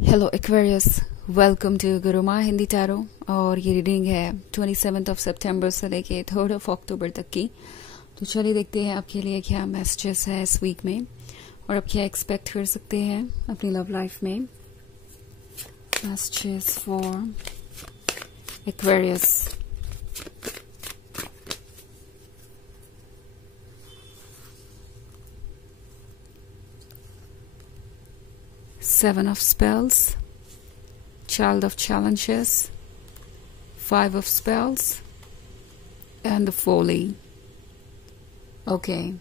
Hello Aquarius, welcome to Guruma Hindi tarot. और ये reading है 27 सितंबर से लेके 3 अक्टूबर तक की। तो चलिए देखते हैं आपके लिए क्या मैसेजेस है इस वीक में और आप क्या एक्सपेक्ट कर सकते हैं अपनी लव लाइफ में। Messages for Aquarius. Seven of Spells, Child of Challenges, Five of Spells, and the Folly. Okay.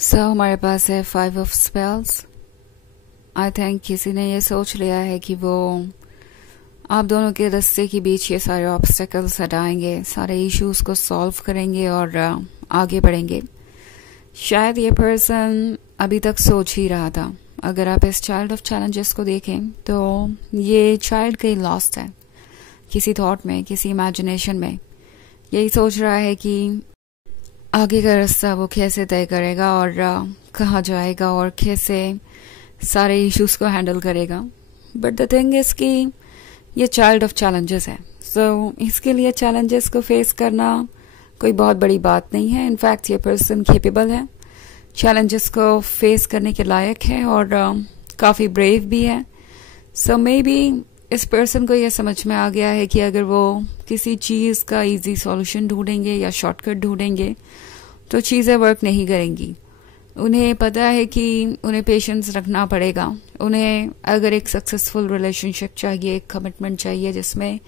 So हमारे पास है Five of Spells. I think किसी ने ये सोच लिया है कि वो आप दोनों के रास्ते के बीच ये सारे ऑब्स्टेकल्स हटाएंगे, सारे इश्यूज को सॉल्व करेंगे और आगे बढ़ेंगे। शायद ये पर्सन अभी तक सोच ही रहा था। अगर आप इस चाइल्ड ऑफ चैलेंजेस को देखें तो ये चाइल्ड कहीं लॉस्ट है, किसी थॉट में, किसी इमेजिनेशन में। यही सोच रहा है कि आगे का रास्ता वो कैसे तय करेगा और कहाँ जाएगा और कैसे सारे इश्यूज को हैंडल करेगा। बट द थिंग इज कि ये चाइल्ड ऑफ चैलेंजेस है, सो इसके लिए चैलेंजेस को फेस करना कोई बहुत बड़ी बात नहीं है। इनफैक्ट ये पर्सन केपेबल है, चैलेंजेस को फेस करने के लायक है और काफ़ी ब्रेव भी है। सो मे बी इस पर्सन को यह समझ में आ गया है कि अगर वो किसी चीज़ का इजी सॉल्यूशन ढूंढेंगे या शॉर्टकट ढूंढेंगे तो चीज़ें वर्क नहीं करेंगी। उन्हें पता है कि उन्हें पेशेंस रखना पड़ेगा। उन्हें अगर एक सक्सेसफुल रिलेशनशिप चाहिए, एक कमिटमेंट चाहिए जिसमें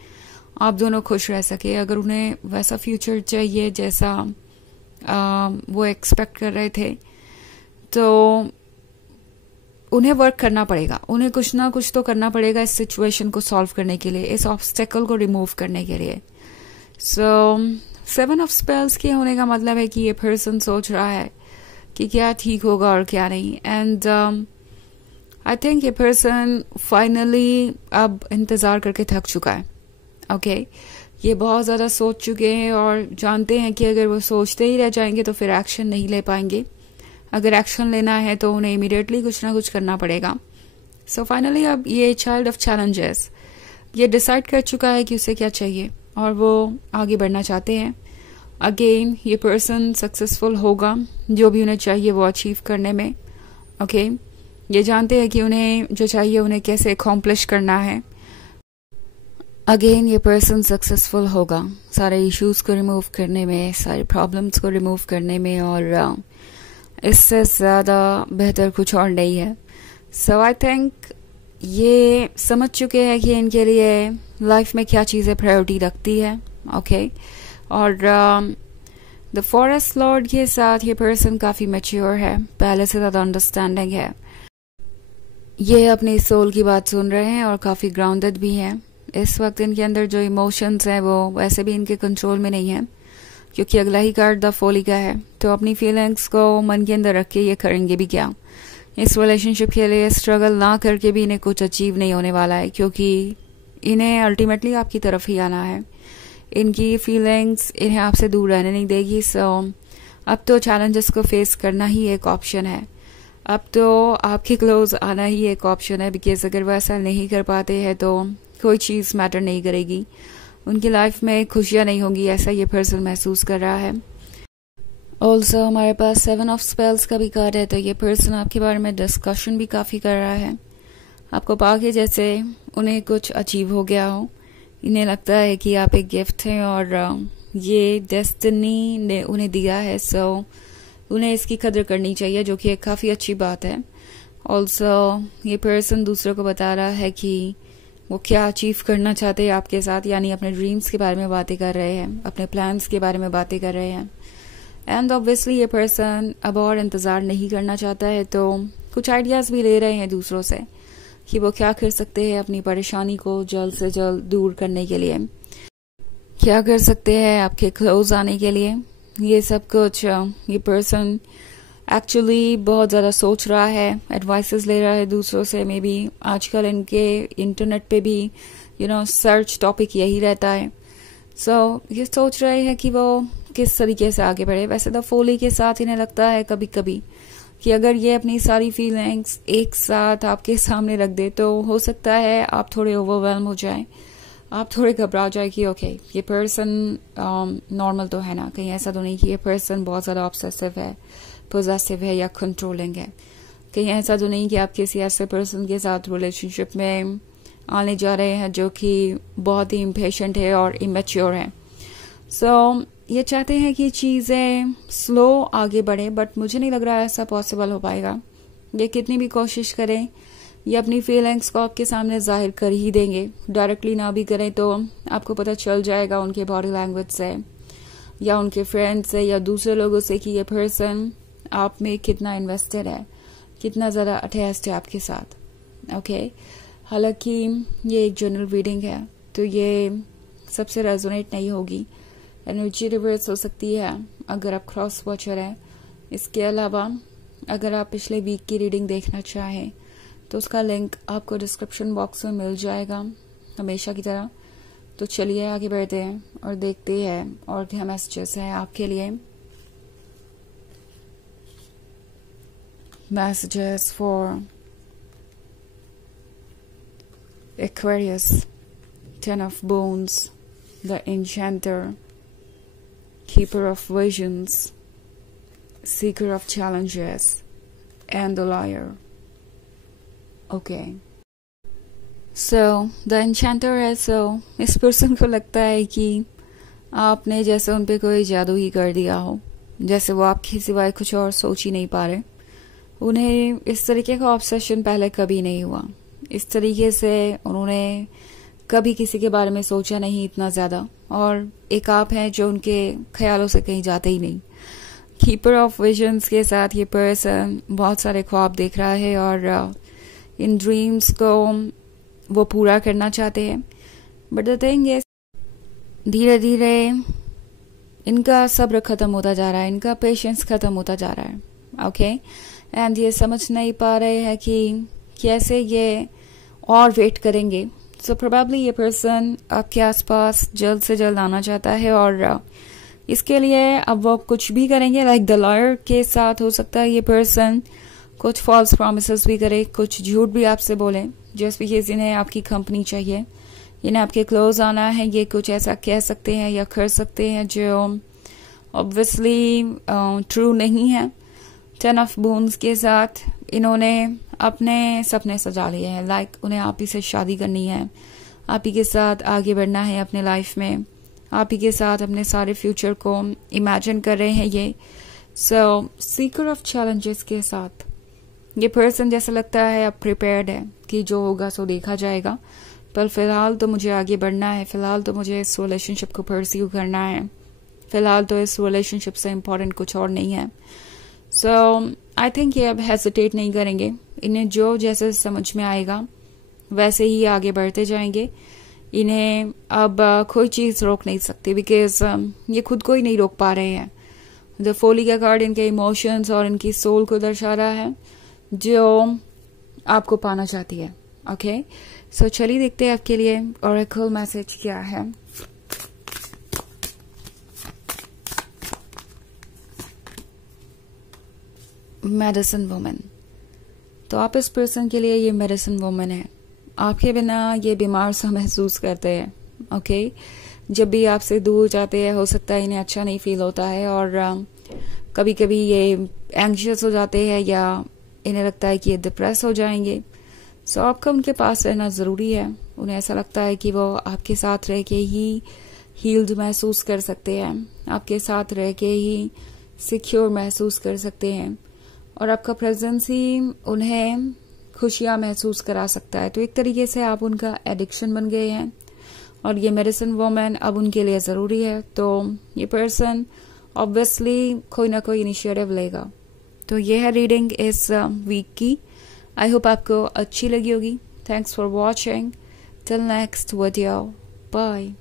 आप दोनों खुश रह सके, अगर उन्हें वैसा फ्यूचर चाहिए जैसा वो एक्सपेक्ट कर रहे थे, तो उन्हें वर्क करना पड़ेगा। उन्हें कुछ ना कुछ तो करना पड़ेगा इस सिचुएशन को सॉल्व करने के लिए, इस ऑब्स्टेकल को रिमूव करने के लिए। सो 7 ऑफ स्पेल्स के होने का मतलब है कि ये पर्सन सोच रहा है कि क्या ठीक होगा और क्या नहीं। एंड आई थिंक ये पर्सन फाइनली अब इंतज़ार करके थक चुका है। ओके, ये बहुत ज़्यादा सोच चुके हैं और जानते हैं कि अगर वो सोचते ही रह जाएंगे तो फिर एक्शन नहीं ले पाएंगे। अगर एक्शन लेना है तो उन्हें इमीडिएटली कुछ ना कुछ करना पड़ेगा। सो फाइनली अब ये चाइल्ड ऑफ चैलेंजेस ये डिसाइड कर चुका है कि उसे क्या चाहिए और वो आगे बढ़ना चाहते हैं। अगेन ये पर्सन सक्सेसफुल होगा, जो भी उन्हें चाहिए वो अचीव करने में। ओके, ये जानते हैं कि उन्हें जो चाहिए उन्हें कैसे अकॉम्प्लिश करना है। अगेन ये पर्सन सक्सेसफुल होगा सारे इश्यूज को रिमूव करने में, सारे प्रॉब्लम्स को रिमूव करने में, और इससे ज़्यादा बेहतर कुछ और नहीं है। सो आई थिंक ये समझ चुके हैं कि इनके लिए लाइफ में क्या चीज़ें प्रायोरिटी रखती है। ओके, और द फॉरेस्ट लॉर्ड के साथ ये पर्सन काफ़ी मैच्योर है, पहले से ज़्यादा अंडरस्टैंडिंग है। ये अपनी सोल की बात सुन रहे हैं और काफ़ी ग्राउंडेड भी हैं। इस वक्त इनके अंदर जो इमोशंस हैं वो वैसे भी इनके कंट्रोल में नहीं है, क्योंकि अगला ही कार्ड द फोली का है। तो अपनी फीलिंग्स को मन के अंदर रख के ये करेंगे भी क्या। इस रिलेशनशिप के लिए स्ट्रगल ना करके भी इन्हें कुछ अचीव नहीं होने वाला है, क्योंकि इन्हें अल्टीमेटली आपकी तरफ ही आना है। इनकी फीलिंग्स इन्हें आपसे दूर रहने नहीं देगी। सो अब तो चैलेंजेस को फेस करना ही एक ऑप्शन है, अब तो आपके क्लोज आना ही एक ऑप्शन है। बिकॉज अगर वो ऐसा नहीं कर पाते हैं तो कोई चीज़ मैटर नहीं करेगी, उनकी लाइफ में खुशियाँ नहीं होंगी, ऐसा ये पर्सन महसूस कर रहा है। ऑल्सो हमारे पास 7 ऑफ स्पेल्स का भी कार्ड है, तो ये पर्सन आपके बारे में डिस्कशन भी काफ़ी कर रहा है। आपको पाके जैसे उन्हें कुछ अचीव हो गया हो, इन्हें लगता है कि आप एक गिफ्ट हैं और ये डेस्टिनी ने उन्हें दिया है। सो उन्हें इसकी कदर करनी चाहिए, जो कि एक काफ़ी अच्छी बात है। ऑल्सो ये पर्सन दूसरों को बता रहा है कि वो क्या अचीव करना चाहते हैं आपके साथ, यानी अपने ड्रीम्स के बारे में बातें कर रहे हैं, अपने प्लान्स के बारे में बातें कर रहे हैं। एंड ऑब्वियसली ये पर्सन अब और इंतज़ार नहीं करना चाहता है, तो कुछ आइडियाज़ भी ले रहे हैं दूसरों से कि वो क्या कर सकते हैं अपनी परेशानी को जल्द से जल्द दूर करने के लिए, क्या कर सकते हैं आपके क्लोज आने के लिए। ये सब कुछ ये पर्सन एक्चुअली बहुत ज़्यादा सोच रहा है, एडवाइसेस ले रहा है दूसरों से। मे बी आजकल इनके इंटरनेट पे भी सर्च टॉपिक यही रहता है। सो ये सोच रहे हैं कि वो किस तरीके से आगे बढ़े। वैसे द फोली के साथ इन्हें लगता है कभी कभी कि अगर ये अपनी सारी फीलिंग्स एक साथ आपके सामने रख दे तो हो सकता है आप थोड़े ओवरवेल्म हो जाएं, आप थोड़े घबरा जाए कि ओके ये पर्सन नॉर्मल तो है ना, कहीं ऐसा तो नहीं कि ये पर्सन बहुत ज़्यादा ऑब्सेसिव है, पोजेसिव है या कंट्रोलिंग है, कहीं ऐसा तो नहीं कि आप किसी ऐसे पर्सन के साथ रिलेशनशिप में आने जा रहे हैं जो कि बहुत ही इम्पेशेंट है और इमेच्योर है। सो ये चाहते हैं कि चीज़ें स्लो आगे बढ़े, बट मुझे नहीं लग रहा ऐसा पॉसिबल हो पाएगा। ये कितनी भी कोशिश करें ये अपनी फीलिंग्स को आपके सामने जाहिर कर ही देंगे, डायरेक्टली ना भी करें तो आपको पता चल जाएगा उनके बॉडी लैंग्वेज से या उनके फ्रेंड से या दूसरे लोगों से कि ये पर्सन आप में कितना इन्वेस्टेड है, कितना ज़्यादा अटैच्ड है आपके साथ। ओके, हालांकि ये एक जनरल रीडिंग है तो ये सबसे रेजोनेट नहीं होगी, एनर्जी रिवर्स हो सकती है अगर आप क्रॉस वॉचर हैं। इसके अलावा अगर आप पिछले वीक की रीडिंग देखना चाहें तो उसका लिंक आपको डिस्क्रिप्शन बॉक्स में मिल जाएगा हमेशा की तरह। तो चलिए आगे बढ़ते हैं और देखते हैं और क्या मैसेजेस हैं आपके लिए। Messages for Aquarius, Ten of Bones, the Enchanter, Keeper of Visions, Seeker of Challenges, and the Liar. Okay. So, the Enchanter है, so इस पर्सन को लगता है कि आपने जैसे उन पे कोई जादू ही कर दिया हो, जैसे वो आपके सिवाय कुछ और सोच ही नहीं पा रहे। उन्हें इस तरीके का ऑब्सेशन पहले कभी नहीं हुआ, इस तरीके से उन्होंने कभी किसी के बारे में सोचा नहीं इतना ज़्यादा, और एक आप हैं जो उनके ख्यालों से कहीं जाते ही नहीं। कीपर ऑफ विजन्स के साथ ये पर्सन बहुत सारे ख्वाब देख रहा है और इन ड्रीम्स को वो पूरा करना चाहते हैं, बट द थिंग इज धीरे धीरे इनका सब्र खत्म होता जा रहा है, इनका पेशेंस खत्म होता जा रहा है। ओके, एंड ये समझ नहीं पा रहे हैं कि कैसे ये और वेट करेंगे। सो प्रोबेबली ये पर्सन आपके आसपास जल्द से जल्द आना चाहता है और इसके लिए अब वो कुछ भी करेंगे। लाइक द लॉयर के साथ हो सकता है ये पर्सन कुछ फॉल्स प्रॉमिसेस भी करे, कुछ झूठ भी आपसे बोले, जस्ट बिकॉज इन्हें आपकी कंपनी चाहिए, इन्हें आपके क्लोज आना है। ये कुछ ऐसा कह सकते हैं या कर सकते हैं जो ऑब्वियसली ट्रू नहीं है। टेन ऑफ बोन्स के साथ इन्होंने अपने सपने सजा लिए हैं, लाइक उन्हें आप ही से शादी करनी है, आप ही के साथ आगे बढ़ना है अपने लाइफ में, आप ही के साथ अपने सारे फ्यूचर को इमेजिन कर रहे हैं ये। सो सीकर ऑफ चैलेंजेस के साथ ये पर्सन जैसा लगता है अब प्रिपेयर्ड है कि जो होगा सो देखा जाएगा, पर फिलहाल तो मुझे आगे बढ़ना है, फिलहाल तो मुझे इस रिलेशनशिप को परस्यू करना है, फिलहाल तो इस रिलेशनशिप से इम्पोर्टेंट कुछ और नहीं है। सो आई थिंक ये अब हेजिटेट नहीं करेंगे, इन्हें जो जैसे समझ में आएगा वैसे ही आगे बढ़ते जाएंगे। इन्हें अब कोई चीज़ रोक नहीं सकती, बिकॉज ये खुद को ही नहीं रोक पा रहे हैं। द फोली का कार्ड इनके इमोशंस और इनकी सोल को दर्शा रहा है जो आपको पाना चाहती है। ओके, सो चलिए देखते हैं आपके लिए ऑरेकल मैसेज क्या है। मेडिसिन वुमन, तो आप इस पर्सन के लिए ये मेडिसिन वुमन है। आपके बिना ये बीमार सा महसूस करते हैं। ओके, जब भी आपसे दूर जाते हैं हो सकता है इन्हें अच्छा नहीं फील होता है और कभी कभी ये एंग्शियस हो जाते हैं या इन्हें लगता है कि ये डिप्रेस हो जाएंगे। सो आपका उनके पास रहना ज़रूरी है। उन्हें ऐसा लगता है कि वो आपके साथ रह के ही हील्ड महसूस कर सकते हैं, आपके साथ रह के ही सिक्योर महसूस कर सकते हैं और आपका प्रेजेंस ही उन्हें खुशियाँ महसूस करा सकता है। तो एक तरीके से आप उनका एडिक्शन बन गए हैं और ये मेडिसिन वुमन अब उनके लिए ज़रूरी है। तो ये पर्सन ऑब्वियसली कोई ना कोई इनिशिएटिव लेगा। तो ये है रीडिंग इस वीक की। आई होप आपको अच्छी लगी होगी। Thanks for watching. Till next video, bye.